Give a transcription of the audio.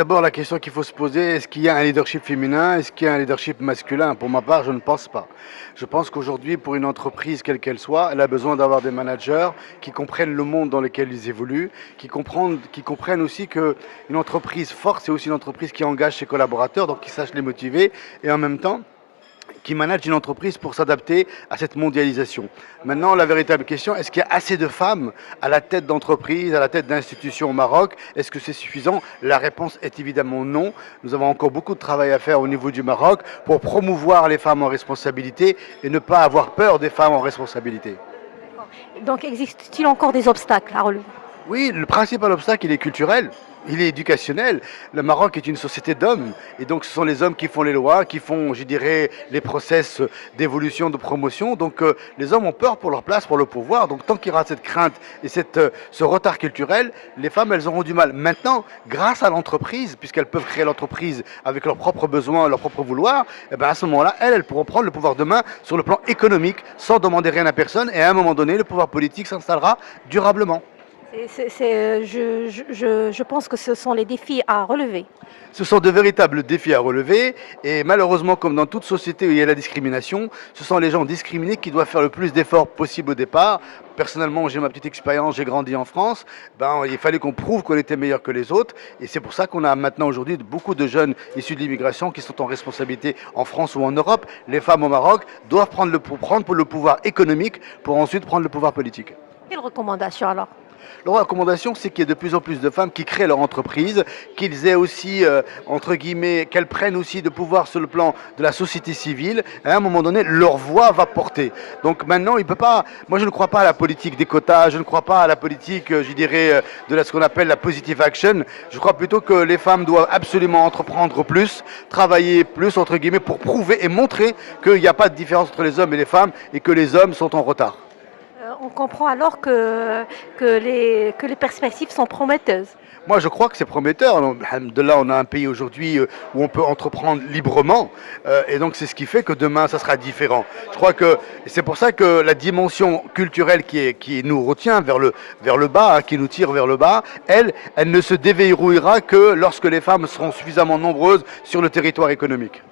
d'abord la question qu'il faut se poser, est-ce qu'il y a un leadership féminin, est-ce qu'il y a un leadership masculin? Pour ma part, je ne pense pas. Je pense qu'aujourd'hui, pour une entreprise, quelle qu'elle soit, elle a besoin d'avoir des managers qui comprennent le monde dans lequel ils évoluent, qui comprennent aussi qu'une entreprise forte, c'est aussi une entreprise qui engage ses collaborateurs, donc qui sache les motiver, et en même temps, qui manage une entreprise pour s'adapter à cette mondialisation. Maintenant, la véritable question, est-ce qu'il y a assez de femmes à la tête d'entreprises, à la tête d'institutions au Maroc? Est-ce que c'est suffisant? La réponse est évidemment non. Nous avons encore beaucoup de travail à faire au niveau du Maroc pour promouvoir les femmes en responsabilité et ne pas avoir peur des femmes en responsabilité. Donc, existe-t-il encore des obstacles à relever? Oui, le principal obstacle, il est culturel. Il est éducationnel. Le Maroc est une société d'hommes. Et donc, ce sont les hommes qui font les lois, qui font, je dirais, les process d'évolution, de promotion. Donc, les hommes ont peur pour leur place, pour le pouvoir. Donc, tant qu'il y aura cette crainte et ce retard culturel, les femmes, elles auront du mal. Maintenant, grâce à l'entreprise, puisqu'elles peuvent créer l'entreprise avec leurs propres besoins, leurs propres vouloirs, eh ben, à ce moment-là, elles pourront prendre le pouvoir de main sur le plan économique, sans demander rien à personne. Et à un moment donné, le pouvoir politique s'installera durablement. Je pense que ce sont les défis à relever. Ce sont de véritables défis à relever et malheureusement, comme dans toute société où il y a la discrimination, ce sont les gens discriminés qui doivent faire le plus d'efforts possible au départ. Personnellement, j'ai ma petite expérience, j'ai grandi en France. Ben, il fallait qu'on prouve qu'on était meilleur que les autres et c'est pour ça qu'on a maintenant aujourd'hui beaucoup de jeunes issus de l'immigration qui sont en responsabilité en France ou en Europe. Les femmes au Maroc doivent prendre le pouvoir économique pour ensuite prendre le pouvoir politique. Quelles recommandations alors? Leur recommandation, c'est qu'il y ait de plus en plus de femmes qui créent leur entreprise, qu'ils aient aussi, entre guillemets, qu'elles prennent aussi de pouvoir sur le plan de la société civile. À un moment donné, leur voix va porter. Donc maintenant, il peut pas. Moi, je ne crois pas à la politique des quotas, je ne crois pas à la politique, je dirais, ce qu'on appelle la positive action. Je crois plutôt que les femmes doivent absolument entreprendre plus, travailler plus, entre guillemets, pour prouver et montrer qu'il n'y a pas de différence entre les hommes et les femmes et que les hommes sont en retard. On comprend alors que les perspectives sont prometteuses. Moi, je crois que c'est prometteur. Donc, de là, on a un pays aujourd'hui où on peut entreprendre librement. Et donc, c'est ce qui fait que demain, ça sera différent. Je crois que c'est pour ça que la dimension culturelle qui nous retient vers le bas, hein, qui nous tire vers le bas, elle ne se déverrouillera que lorsque les femmes seront suffisamment nombreuses sur le territoire économique.